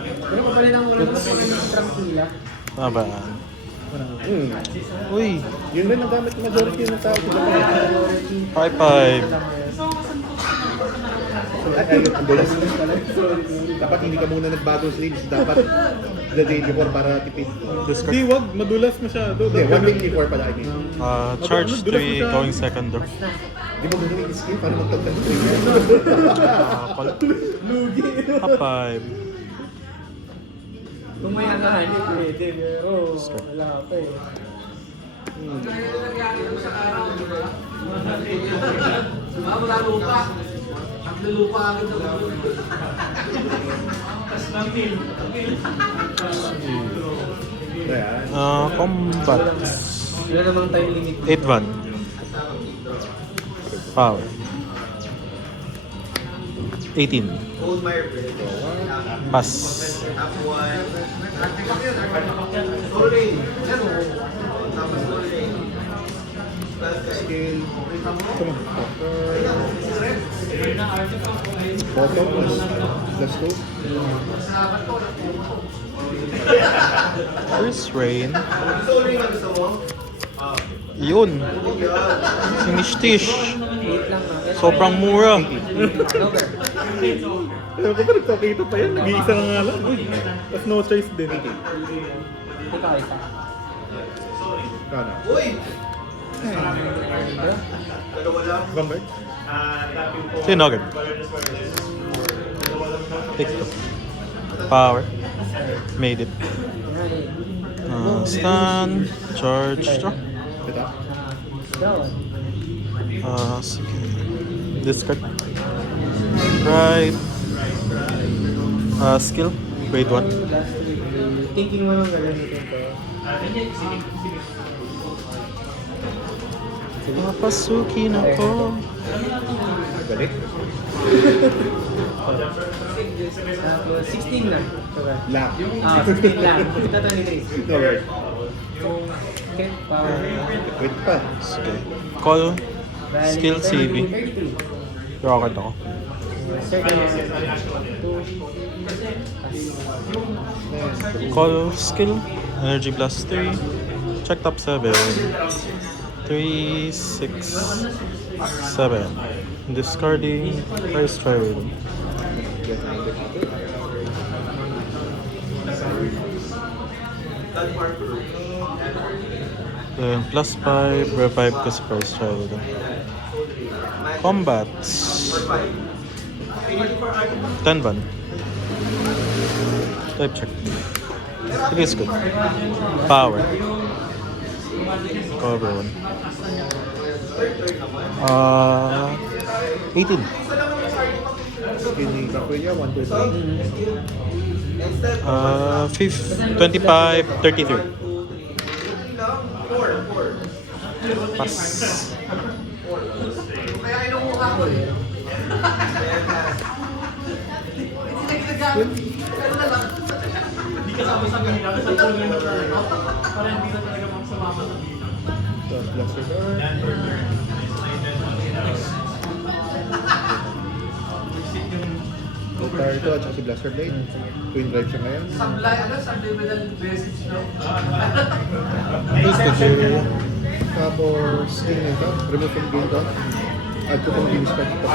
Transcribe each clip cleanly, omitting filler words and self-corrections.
Pero kapalitan ko lang naman ng tranquila. Tama ba? Uy, Yun rin ang gamit ng majority ng tao sa Japan. 5-5. Ay, ang dulas. Dapat hindi ka muna nagbago sleeves. Dapat the day before para tipid. Discard. Di, wag. Madulas masyado. Hindi, one week before pala. I mean. Charge 3, going second door. Di mo gusto yung skill para magtagtag ng trigger. Lugi. 5. Kung may akahanip, pwede. Pero wala pa eh. Wala lupa. Naglulupa agad na. Tas nampil. Kaya, Combat. Wala namang time limit. 8-1. Power. 18. Pass. skill. Photo plus 2. First rain. Yun. Sinishtish. Sobrang mura. Pero ko pa nagpakita pa yan. Nag-iisa na nga lang. Tapos no choice din. Ikaw, isa. Kana. Convert. Sino agad? Take two. Power. Made it. Stun. Charge. Ito. Down. Sige. Discard. Right. Skill. Grade 1. Thinking mo nung gagamitin ko. Papasukin ako. Balik. 16 lang. Diba? Lang. 16 lang. Ito 23. No word. Okay, power. Wait pa. Sige. Call. Skill CB. 33. Rocket ako. Circle na. 2. Call. Skill. Energy plus 3. Check top 7. 3, 6, 7. Discarding. First trade. Then plus 5, revive ko sa first trade. Combats. 10 ban. Type check. It is good. Power. Cover 1. 18. Skill ni Kakuya, 1, 2, 3. 25, 33. Pass. Kaya inuuha ko eh. Hindi kasama sa kanila. Kasi talaga na talaga. Para hindi na talaga magsumama sa dito. Plus blaster door. Guitar ito at saka si Blaster Blade. Twin drive siya ngayon. Sablay, subliminal message, no? Tapos, skill nito. Remove from game dot. Add to the spec pa.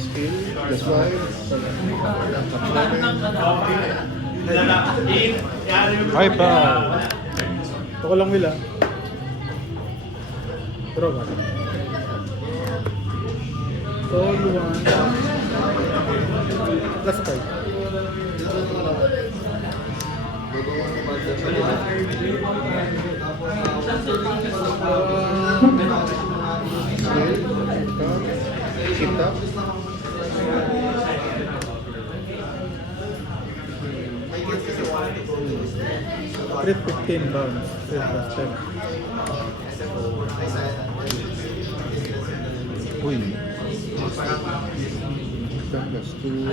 Skill, plus 5. Hi pa. Ako lang wila. Draw ka. All 1. Plus 5. Skill, ito. Shift up. Crit 15 bounce. Crit plus 10. Uy. Ito, plus 2.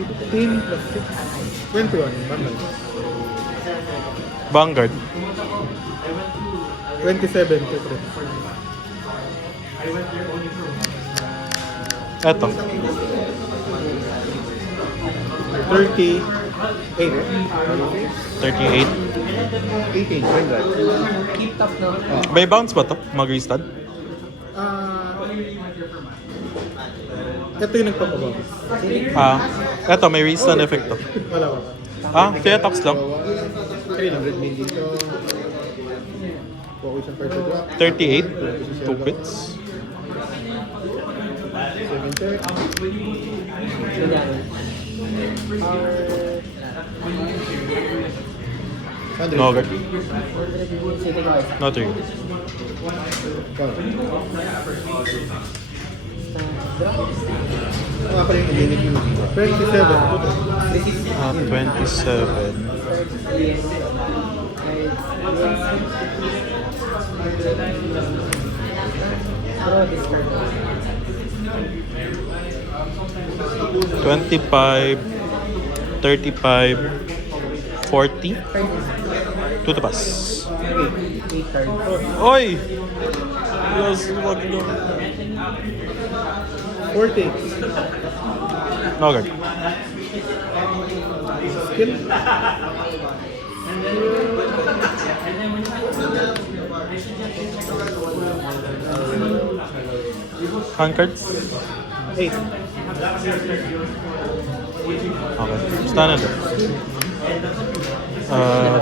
15 plus 6. 21. Bundle. Vanguard. 27, syempre. Eto. 38. 38. 18, Vanguard. Keep top no? May bounce ba to? Mag-restart? Ito yung nagpapababa. Eto, may restart effect to. Wala ba? Fiatox lang. 300 mil dito. Focus on first drop. 38. 2 bits. 7 Ganyan. Power... 100. No, okay. Sige ko. No trigger. Nga pala yung unit yung 27. 27. Bro, discard. 25. 35. 40. 2 to pass. 8 card. Oy! Yes, wag na. 40. No guard. Skill. Hand card? 8. Okay. Stand it.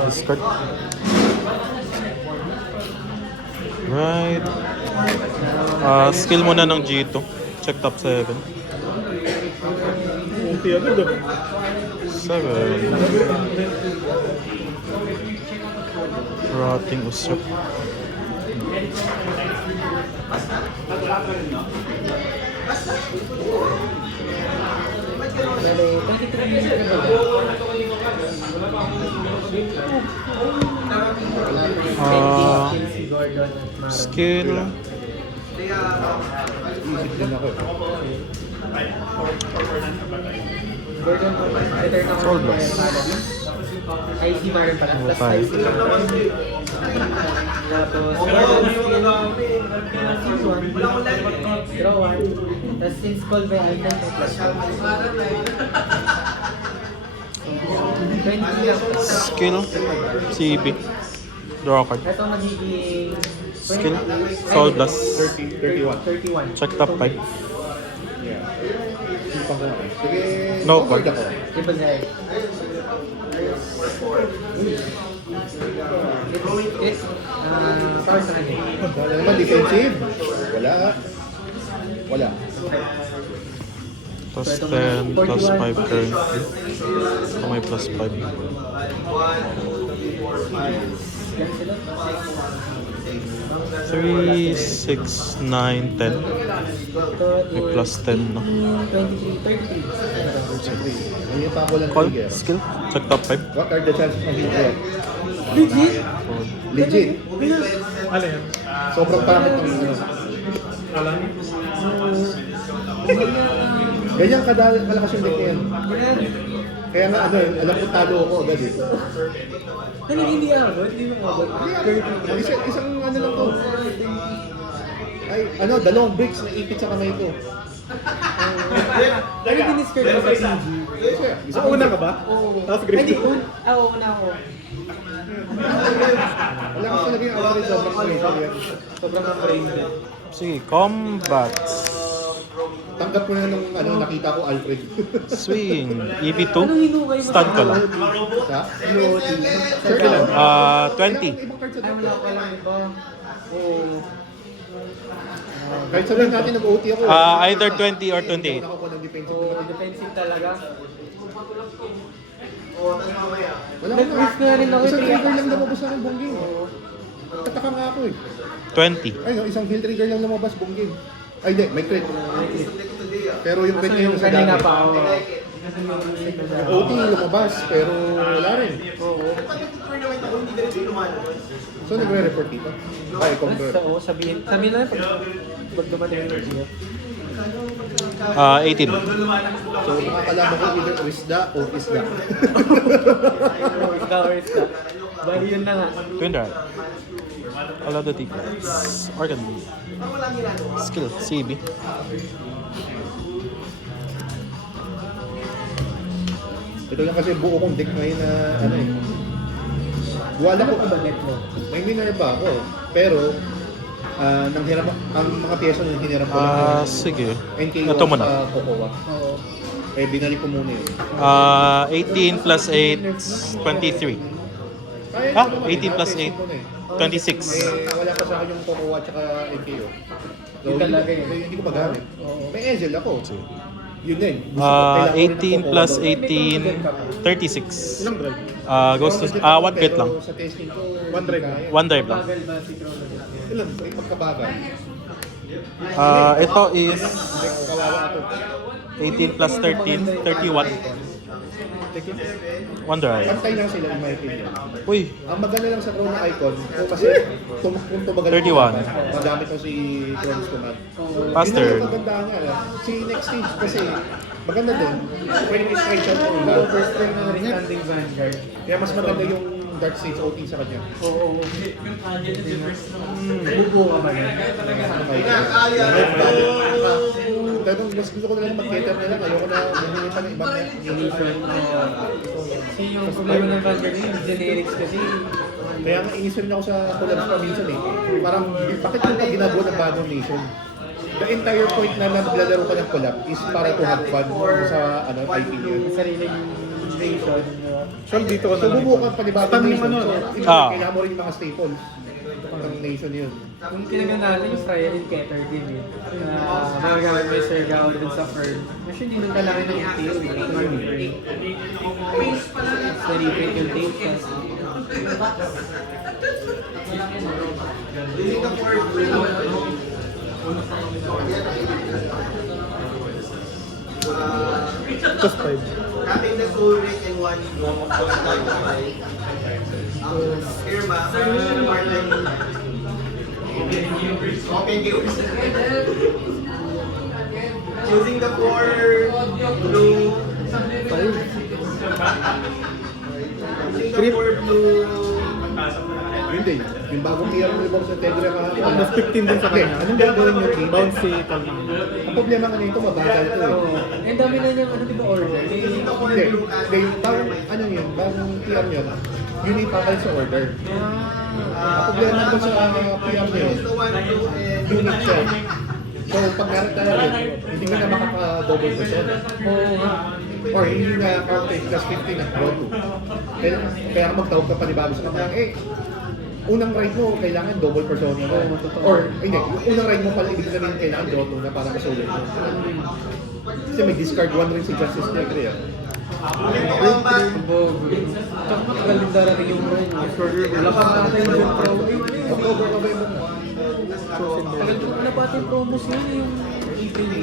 Discard. Right. Skill muna ng G2. Check top 7. Okay, agad ah. 7. Rotting Usurp. Bale, 23 Gordon at Mara. Skill. isip din ako. Gordon, return ako Soul ng Blast. Paladin. Ay, si Marin pala. Plus Okay. 5 si Marin. Tapos, Gordon skill. Since 1, draw 1. Tapos since call by item, may plus 1. 20 lang. Skill. CB. Draw card. Ito magiging... Skill. Soul Blast. 31. 31. Check top 5. Yeah. Sipang ko nga. Sige. No, forward wag. ako. Triple Z. Power sa kanya. Wala naman, defensive. Wala. Wala. Plus 10, plus 5 currently. So may plus 5. Yan sila. 3, 6, 9, 10. May plus 10 no. 23, 33. Ayun pa ako lang Call. trigger. Skill. Check top 5. What are the chances ng hit drop? Legit? Legit. Ano yan? Sobrang pangit ng ano. Alam? Ganyan kalakas yung deck na yan. Kaya nga ano, alam ko talo ako agad eh. Hindi ako. Hindi mo ako. Isang ano lang to. Ay, ano, dalawang bricks na ipit sa kamay ko. Pero diniscard ko sa CG. Isa Una ka ba? Oo. Tapos grade Hindi, two? una ako. Wala kasi talaga yung outright sobrang crazy yan. Sobrang ang-crazy. Sige, combat. Tanggap ko na nung ano, nakita ko Alfred. Swing. Anong EB2. hinukay mo? Stun ko lang. Sa? Sir, lang. 20. Ibang cards sa Ay, deck. wala ko lang ito. Oo. Kahit sabihin natin nag-OT ako. Either 20 or 28. Ako ng defensive. Oo, defensive talaga. Wala ko Nag-risk na rin ako. Isang trigger lang lumabas ng buong game. Tataka nga ako eh. 20. Ay no, isang heal trigger lang lumabas buong game. Ay hindi, may crit. Pero yung crit na yun sa Kanina dami. pa ako. OT lumabas, pero wala rin. Oo. So nagre-report dito. Ay, convert. So, sabihin na pag dumating yung energy. 18. So makakalaman ko either isda o isda. Isda or isda. Bali yun na nga. Twin Drive. Alado T-Class. Organ B. Skill, CB. Ito lang kasi buo kong deck ngayon na ano eh. Wala ko Ano ba net mo? may Minerva ako. Pero, nanghiram, ang mga pyesa nung hiniram ko lang Sige. NKO Ito muna. sa Cocoa. Oo. Eh, binalik ko muna yun. 18 plus 8, 23. Kaya Ah, ko naman, 18 plus testing 8. ko na eh. 26. Wala pa sa akin yung Cocoa at saka NKO. So, Yun talaga eh. hindi ko magamit. Oo. May Ezel ako. Yun din. Gusto ko, kailangan ko rin ng 18 Cocoa plus doon. 18, 36. Ilang drive? Goes to, one crit lang. Pero sa testing ko, One drive lang. kaya. One drive lang. Bagal ba si Chrono? Ilan? May pagkabagal. Ito is Kawawa ako. 18 plus 13, 31. One drive. Pantay lang sila in my opinion. Uy, Ang maganda lang sa Chrono Icon, kasi kung tumagal 31. magamit ko si Chrono's Command. Faster. Yun ang magandaan niya. Si Next Stage kasi maganda din. Pwede mo i-strike shot mo lang. First time na rin standing Vanguard. Kaya mas maganda yung Dark Stage OT sa kanya. Oo. Bubo ka ba yan? Talagang mas gusto ko na lang mag-cater na lang. Ayoko na bumili pa ng ibang Illusion. Kasi yung problema ng Vanguard yun, generics kasi. Kaya nga inis rin ako sa collabs pa minsan eh. Parang bakit yung pag ginagawa ng bagong nation? The entire point na naglalaro ka ng collab is para to have fun sa ano, IP niya. Yung sariling nation. So, dito ko na So lang. bubukan pa ni bagong Stand yung nation. ano, So, no? kailangan mo rin yung mga staples ng nation yun. Kung kinagyan natin yung Fryer and Keter din eh. Magagamit may Sergao dun sa Fern. Kasi hindi nang kailangan ng tail. Nariprint yung tail test. Plus 5. Having the soul rate in one Irma, Martin, open games. Using the 4 blue. Using the 4 blue. Yun din. Yung bagong PR mo sa Tegra kahapon. Almost 15 din sa kanya. Anong gagawin nyo? Bounce si Tagi. Ang problema nga nito, mabagal ito eh. Oo. Eh, dami na niyang ano diba order? Hindi, yung bagong, ano yun, bagong PR nyo, yun yung pakal sa order. Ang problema ko sa PR nyo, Use the 1 blue and unit siya. So, pag narataya rin, hindi ka na makaka-double person. Oo nga. Or hindi na count plus 15 at draw 2. Kaya magtawag ka pa ni bago sa kanya, unang ride mo, kailangan double persona mo. Or, hindi, yung unang ride mo pala, ibig sabihin kailangan draw 2 na para masulit mo. Kasi may discard 1 rin si Justice Negre. combat. Bogo. Tsaka matagal din darating yung run. Lakas natin yung pro. October, November na. Tagal ko na pati yung promos yun yung evening.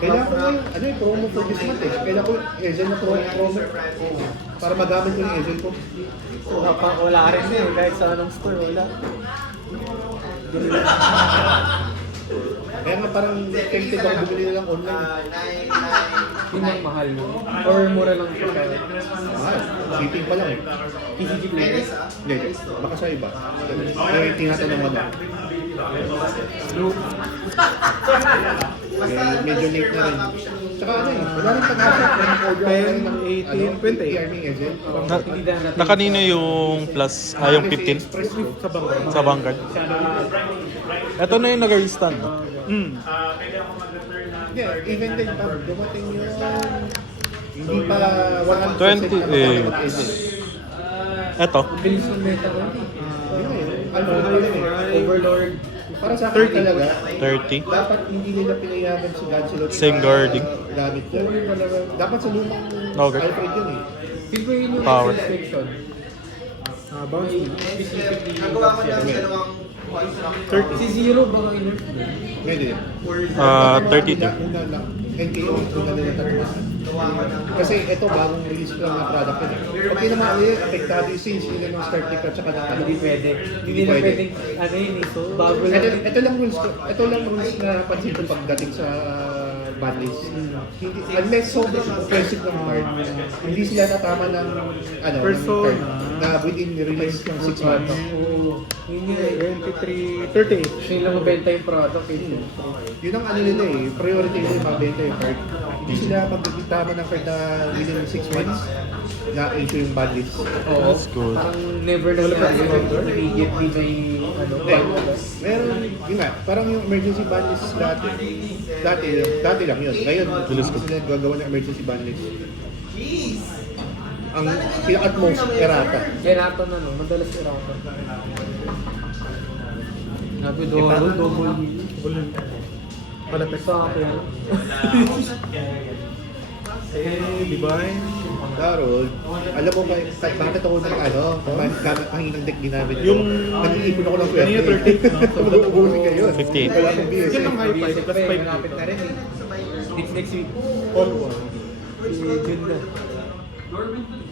Kailangan ko yung, ano yung promo for this month eh. Kailangan ko yung Ezel na promo. Para magamit ko yung Ezel ko. Wala ka rin na eh. Kahit sa anong store, wala. Kaya nga parang tempted ako bumili na lang online. Yun ang mahal mo. Or mura lang siya. Mahal. Shipping pa lang eh. TCG players. Hindi, baka sa iba. May tinatanong ano. Medyo late na rin. Tsaka ano eh, wala rin pag-asa. Kaya ng 18, 20. PR ni Ezel. Hindi darating. na kanino yung plus, yung 15 Sa bangka. sa Vanguard? Ito na yung nag-restand. Hindi, even din pag dumating yung hindi pa 100% 28. na Ezel. Ito. Bilis ng meta ko. Yun eh, ano pa rin eh. Overlord. Para sa akin talaga, 30. dapat hindi nila pinayagan si Gansilot Same guarding. gamit yun. Dapat sa lumang Okay. Alfred yun eh. Feel ko yun yung Power. section. Bounce. Nagawa ko ng dalawang Si Zero baka inert mo. Pwede yun. 32. Una lang. NKO, una nila talunan. Kasi ito, bagong release lang na product yun eh. Pag pinamali, apektado yung sales nila ng start pick at saka ng Hindi pwede. Hindi na pwede. pwedeng ano yun eh. So, bago lang. Ito lang rules na pansin ko pagdating sa bandits. Hindi, unless sobrang offensive ng card, hindi sila natama ng Persona. ng card na within release ng 6 months. Oo. Yun nga eh. 23, 38. Gusto nila mabenta yung product eh. Yun ang ano nila eh, priority nila yung mabenta yung card. Hindi sila magtama ng card na within 6 months na issue yung bandits. Oo. That's good. Parang never na sila immediately may ano. Meron, yun nga, parang yung emergency ban list dati lang yun. Ngayon, hindi sila gagawa ng emergency ban list. Ang at most, errata. Errata na no, madalas errata. Grabe double. Palapit. Sa akin. Divine. Darol, alam mo bakit ako gamit pahingang deck ginamit ko? Yung nag-iipon ako ng swerte. kanina 30, no? Mag-uubusin kayo. 58. Wala akong BS. Yun ang high five, plus 5. Malapit na rin eh. Next week. All one. Si June na.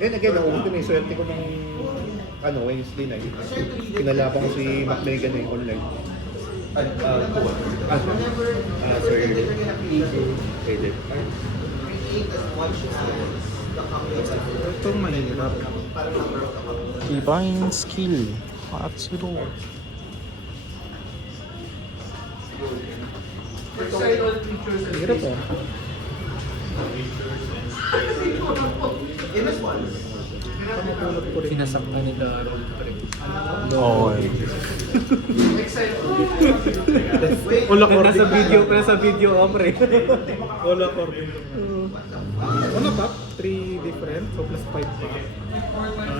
And again, naubos ko na yung swerte ko nung Wednesday night. Kinalaban ko si Mac Megan na yung online. Sir AJ. Ito mahirap. Divine skill. Hatsuro. Hirap ah. Pamapulot ko rin. Sinasaktan ni Darol pa rin. Okay. Wala ko Nasa video, nasa video pre. Wala ko rin. Ano ba? 3 different, so plus 5 pa.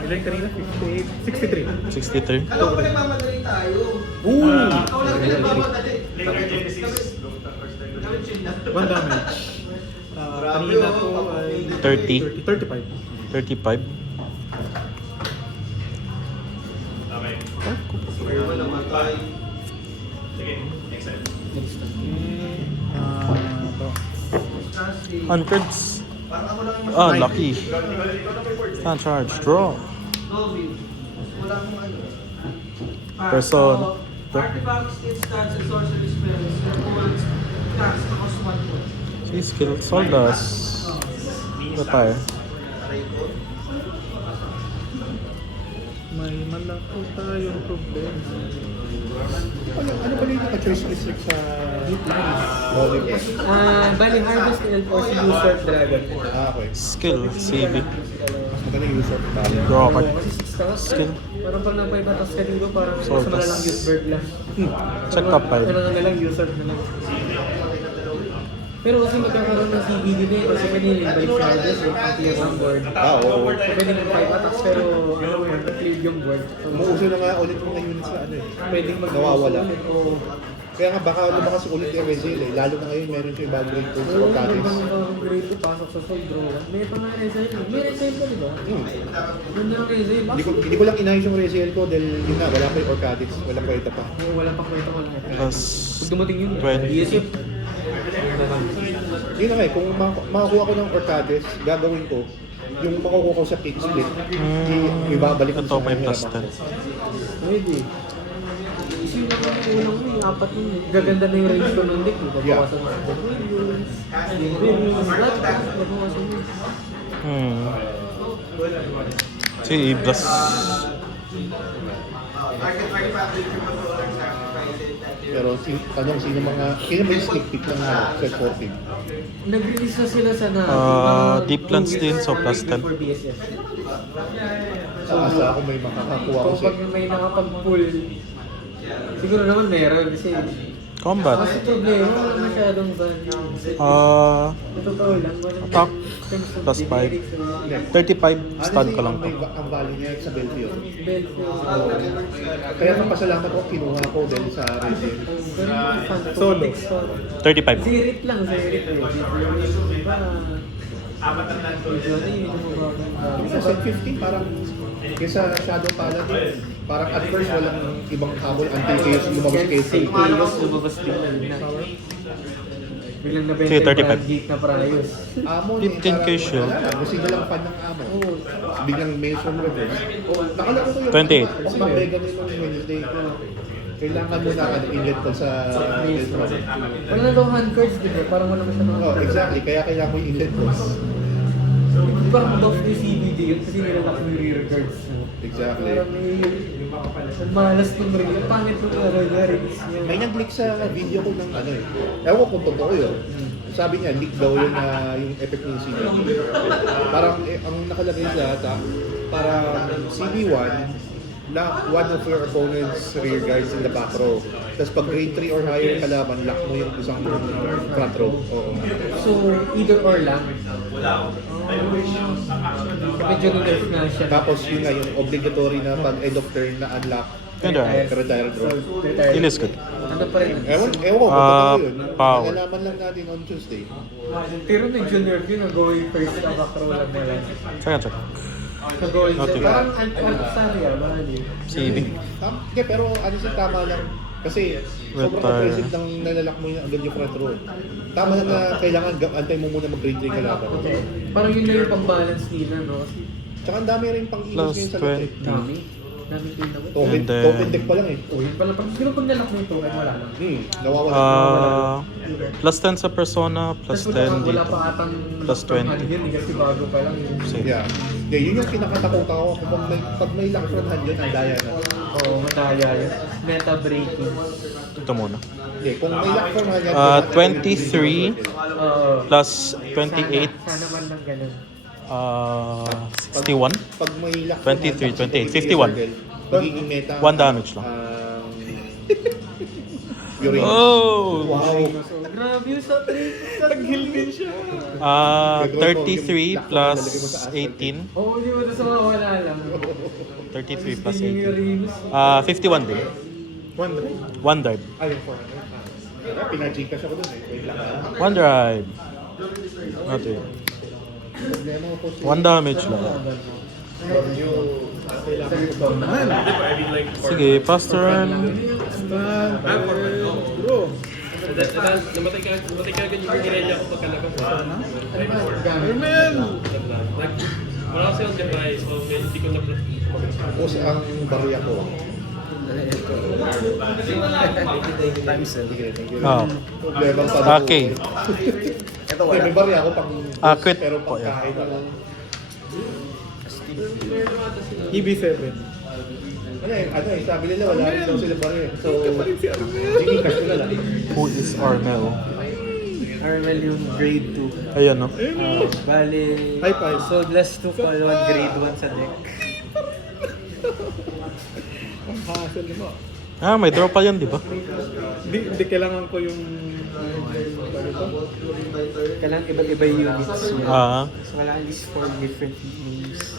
Ilan kanina? 58, 63. 63. Alam ko pa nagmamadali tayo. Ako lang nagmamadali. 1 damage. Kanina po ay 30. 35. 35. Hundreds. Ah, lucky. Can't charge. Draw. Wala akong ano. Persona. Artifacts, instants, and sorcery spells. Rewards, tax, na cost 1 point. See skill. Soldas. Retire. May malaki tayong problema. Ano ba yung naka-choice restrict sa Holy Press? Bali Harvest Elf or si Usurp Dragon. Okay. Skill. CV. Mas magaling yung user. Draw card. Kasi 6 stars. Skill. Parang pag napay batas ka dito, parang mas Soldas. malalang use bird lang. Check top 5. Pero na lang, usurp na lang. Pero kasi magkakaroon ng CBD din kasi pwede nila balik sa Harvest eh, ang clear ng board. Oo. So pwede ng 5 attacks pero ano mo yun, clear yung board. So, Umuuso na nga ulit mga units na pwedeng nawawala. Oo. Kaya nga baka lumakas ulit yung MSL eh. Lalo na ngayon meron siya yung bag rate tools Oo, for may Tadis. ibang grade 2 pasok sa soul draw. May pa nga resign. May resign pa diba? Yun na ang resign. Hindi ko lang inayos yung resale ko dahil yun na, wala pa yung Orcadix. Walang kwenta pa. Oo, wala pang kwenta ko lang. Plus Pag dumating yun, 20. DSF. Yun na nga eh, kung makakuha ko ng Orcadix, gagawin ko yung makukuha ko sa kick split, ibabalik ko Ito may plus 10. Pwede. Kasi yung naman yung ulang mo, yung apat yun. Gaganda na yung range ko ng deck. Babawasan mo. Babawasan mo. Si plus. Pero tanong sino may stick pick ng set 14? Nag-release na sila sa na. Deep lands din, so plus 10. For BSS. Asa ako may makakakuha ko Kung set. pag may nakapag-pull, siguro naman meron kasi Combat. kasi problema, wala masyadong value. Totoo lang, walang Attack. terms of Plus five. generics, wala. 35. Stun ko lang to. Ang value niya sa Belfield. Belfield. Kaya napasalamat ko kinuha ko dahil sa resale. Solo. 35. Zirit lang, zirit eh. Diba? Medyo ano yun, medyo mababa. Sa set 50 parang yung sa Shadow Paladin, parang at first walang ibang habol until kayo lumabas kayo sa Chaos, lumabas biglang na. Biglang nabenta Sige, yung 35. brand geek na Praios. Amon 15K shield. Kasi lang pan ng amo. Oo. Biglang Mason Reverse. Nakalaro ko yun. 28. Kasi mabega din yung Wednesday. kailangan mo na inlet ko sa Deltron. Wala na daw hand cards, di ba? Parang wala masyadong hand Oh, cards. exactly. Kaya kailangan mo yung inlet ko. Parang buff ni CBD yun kasi nilalak mo yung rear guards. No? Exactly. Parang ang malas ng rin. Ang pangit ng release niya. May nag-leak sa video ko ng ano eh. Ewan ko kung totoo yun. Sabi niya, leak daw yun na yung effect ng CB. Parang ang nakalagay sa ata, parang CB1, lock one of your opponent's rear guards in the back row. Tapos pag grade 3 or higher yung kalaban, lock mo yung isang front row. Oo. So, either or lang. Medyo na-nerf nga siya. Tapos yun nga, yung obligatory na pag end of turn na unlock, Ganda. retire draw. It is good. Ano pa rin? Ewan ko kung totoo yun. Power. Nalaman lang natin on Tuesday. Pero medyo nerf yun. Going first na back row lang nila. Check. Sa goal. Okay. Parang anti-sari ah. Mahal yun. CB. Hindi, pero ano siya, tama lang. Kasi sobrang Retire. aggressive ng nalalak mo yung agad yung front row. Tama lang na kailangan antay mo muna mag-grade 3 kalaban. Okay. Parang yun na yung pang-balance nila, no? Tsaka ang dami rin pang ilos Plus ngayon sa loob. 20. Dami. Dami kill na. Token, And then- token deck pa lang eh. Oh, yun pala. Pero pag nalak mo yung token, wala lang. Nawawala. Plus 10 sa persona, plus Tapos 10 wala dito. pa atang Plus 20. yun, kasi bago pa lang yun. Same. Yeah. Yeah, yun yung kinakatakot ako. Pag may lock front hand yun, ang daya na. Oo, mataya yun. Meta breaking. Ito muna. Hindi, kung may lock front hand yan, 23 Oo. plus 28, Sana man lang ganun. 61. Pag may lock 23, 28, 51. Magiging meta. 1 damage lang. Uranus. Oh! Wow. Grabe yung sa break. Tag-heal din siya. 33 plus 18. Oo, di mo ito sa wala lang. 33 plus Yung 18. Uranus. 51 din. 1 1 drive. Ay, yung 400. Pinag-Gcash ako dun eh. Wait lang. 1 drive. Ate. Problema ko po 1 damage lang. Sige, pass turn. Bro. Namatay ka agad yung ginelya ko pagkalabas. Ano ba? Gamit. Hermel! Wala kasi yung device, so hindi ko na Tapos ang barya ko. Oh. Problema pa. Okay. May barya ako pang Quit pero po yan. pagkain ako. EB7. Ano eh, sabi nila wala rin daw sila barya. So, Si Hermel. Gcash ko na lang. Who is Armel? Armel yung grade 2. Ayan, no? Bali, High five. so last 2 pa yun, grade 1 sa deck. Ang hassle mo. May draw pa yan, di ba? Di kailangan ko yung... Kailangan iba't iba yung units niya. Ah. So wala at least 4 different names.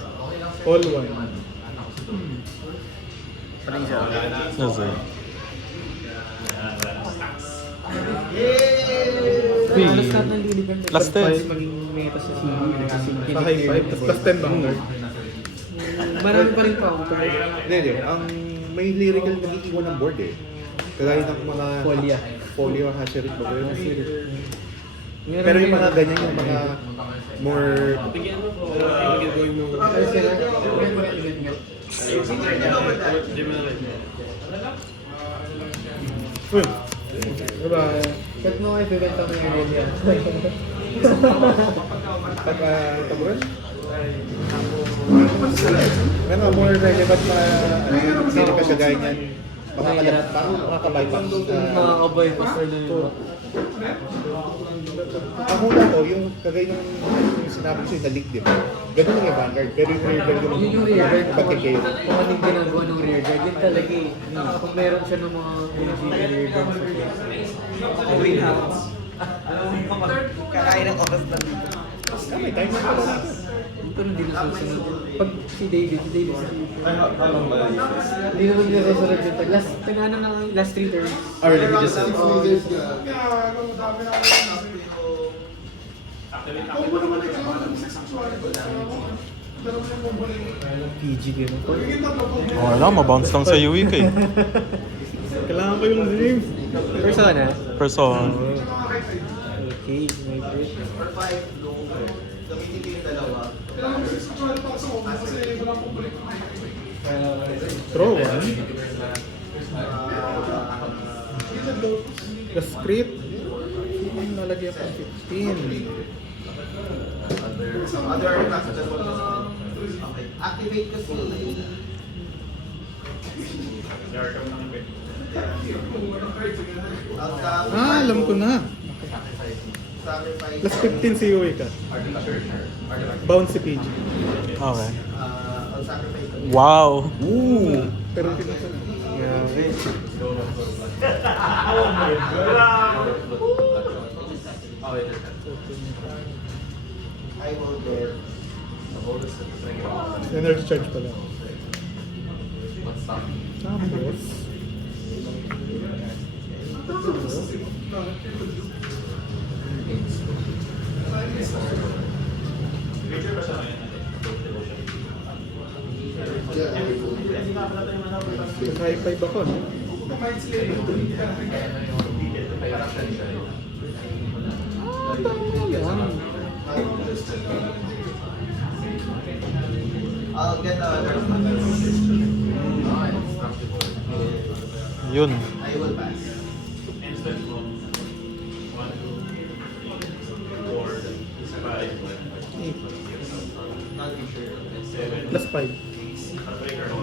All one. That's it. Halos lahat ng liligan na Last 10. maging meta sa CV. Sa high five, tapos plus 10 Vanguard. Marami pa rin counter. Hindi. Ang may lyrical nag-iiwan ng board eh. Kagaya ng mga... Folya. Folya, Hasherit ba yun? Meron Pero yung din. mga ganyan, yung mga more... bigyan mo po. Bigyan ko yung Ay, sila. hindi mo na rin. Uy. Bye-bye. Kat mo kayo, bibenta mo yung area. Taburan? Ano, more relevant na sino ka kagaya niyan. Makakabypass. Makakabay pa sa nyo. Ang una ko, yung kagaya ng sinabi ko sa'yo na leak, di ba? Ganun yung Vanguard, pero yung rear guard Yun yung rear guard. pagkikayo. Kung anong ginagawa ng rear guard, yun talaga eh. Kung meron siya ng mga OG na rear guard sa place. Greenhouse. Kakain ng oras lang dito. May time na pala dito. Pero hindi na susunod yun. Pag si David sa hindi naman nila susunod yun. Tagana na ng last 3 turns. Or let me just say. PG game ko. Wala, mabounce lang sa UWIC eh. Kailangan ko yung names. Persona? Person. Okay, may break. Throw one. The script. Nalagyan pa 15. Other classes as well. Okay. Activate the skill. Alam ko na. Sacrifice. Plus 15 si Yui ka. Bounce si PG. Okay. I'll sacrifice the Wow. Pero pinusa na. I will get Energy charge pala. Tapos. High five ako, no? I'll get a Yun. I will pass. Plus 5.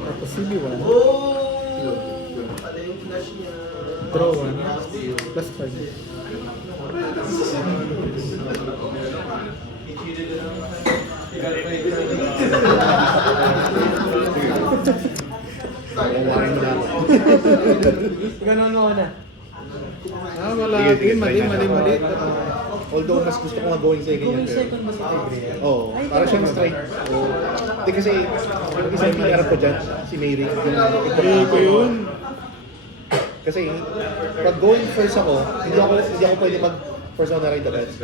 Tapos CB1. Oh! Pala yung flash niya. Draw 1. Plus 5. Kawawain mo na ako. Ganun mo na. Wala. Sige, Mali. try na. Although mas gusto ko nga going second Going yan. pero- second ba si Tigre? Oo, para siyang strike. Hindi kasi, isa yung pinarap ko dyan, si Mary. Hindi ko yun. Kasi pag going first ako, hindi ako pwede mag first ako na ride the best.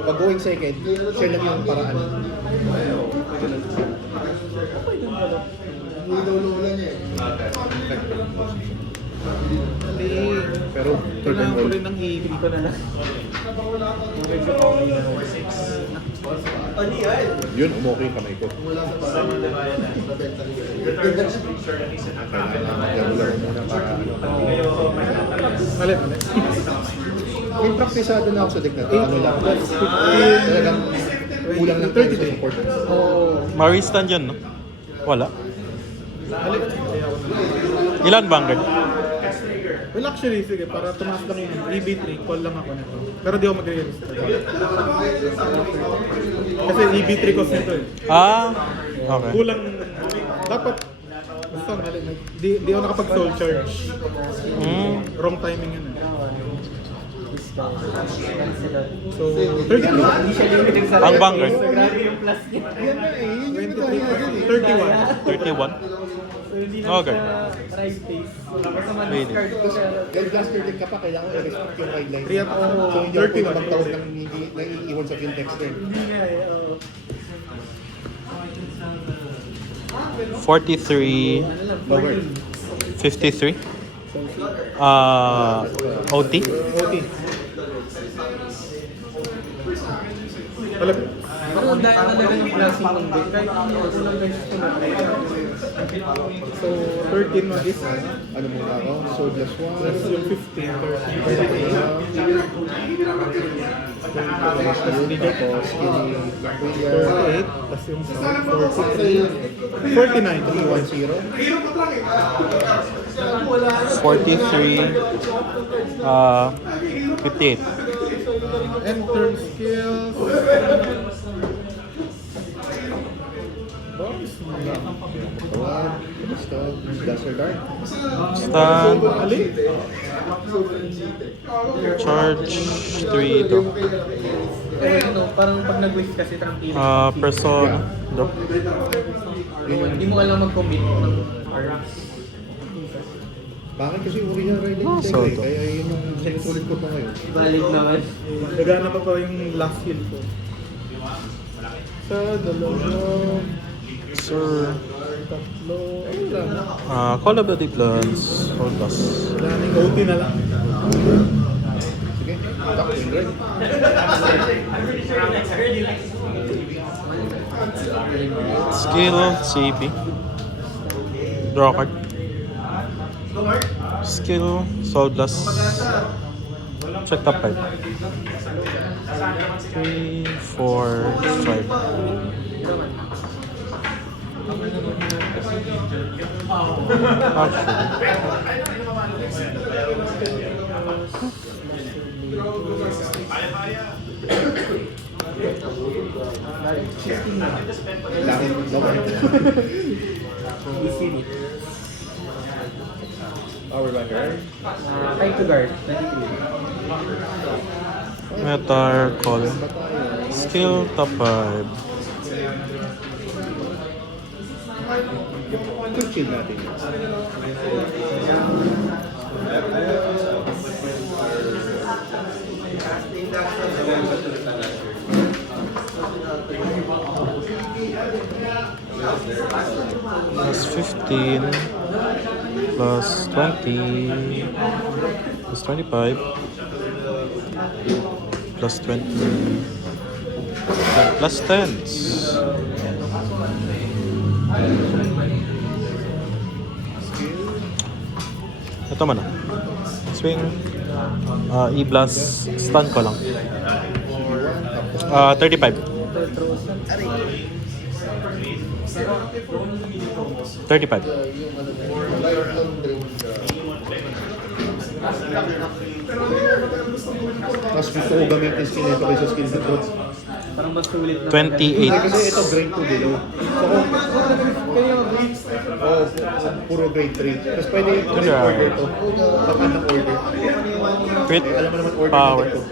Pag going second, siya lang yung paraan. Mali. Pero third and Kailangan ko roll. rin ng EV ko na lang. Yun, umokay yung kamay ko. Regular muna para ano. Mali. May praktisado na ako sa deck na to. Ano lang. Talagang kulang ng 30 30 support. Maristan dyan, no? Wala. Ilan Vanguard? Well, actually, sige, para tumaas lang yung EB3, call lang ako nito. Pero di ako mag-register. Kasi EB3 cost nito eh. Ah, okay. Kulang, dapat, basta mali, di ako nakapag-soul charge. Wrong timing yun eh. So, 32. Ang Vanguard? Grabe yung plus niya. Yan na eh, yun yung 31. 31? So hindi na Okay. siya ride pace. So basta Pwede. ma-discard ko siya. Dahil blaster deck ka pa, kailangan i-respect yung guideline. Three at all, So hindi ako pwede 31. magtawag ng hindi naiiwan sa field text din. Hindi nga eh. oo. 43, Ano lang, Lower. 53. OT? OT. Malapit. Pero dahil talaga ng klaseng ng deck, kahit hindi ako lang beses ko na. So, 13 mag-isa. Ano muna ako? Swordless Plus one. yung 15, 13. Tapos dito, skinny kuya. 38, tapos yung 43. 49. 310. 43, 58. Enter skills. Boss. Tawag. Basta. Blaster dart. Stand, Alin? charge, 3 to. Eh, ano, parang pag nag-wave kasi tranquilo. Persona. Do. Hindi mo alam mag-commit ng arms. Bakit kasi original ride din So, siya eh. ito. Kaya yun yung sinusulit ko pa ngayon. Valid naman. Nagana pa yung last heal ko. Sa dalawa, Sir, tatlo, ano lang. Call of Duty Plans. Hold us. Wala na yung OT na lang. Sige. Duck and red. Skill, CP. Draw card. Skill, Soul Blast. Check top 5. 3, 4, strike. Langit naman. Easy read. Power banker. Time to guard. 23. Metar, call. Skill, top 5. Quick chill natin. Plus 15. Plus 20. Plus 25. Plus 20. Plus 10s. Ito man na. Swing. E-blast. Stun ko lang. 35. 35. Mas gusto ko gamitin skill nito kaysa skill nito. Parang mas sulit na. 28. Kasi ito grade 2 below. So puro grade 3. Tapos pwede grade order to. Bakit ng order? Crit. Alam mo naman order Power. nito.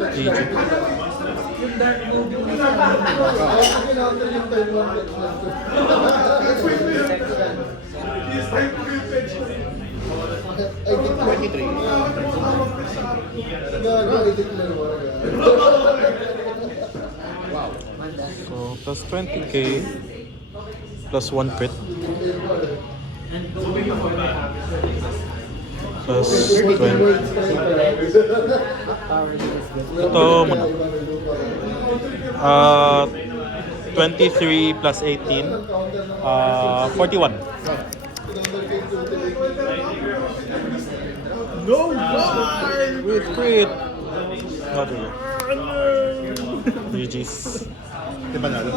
GG. I think 23. Wow. So, plus 20k. Plus 1 crit. Plus 20. Ito muna. 23 plus 18. 41. No one! With crit. GG's. Di ba nalo?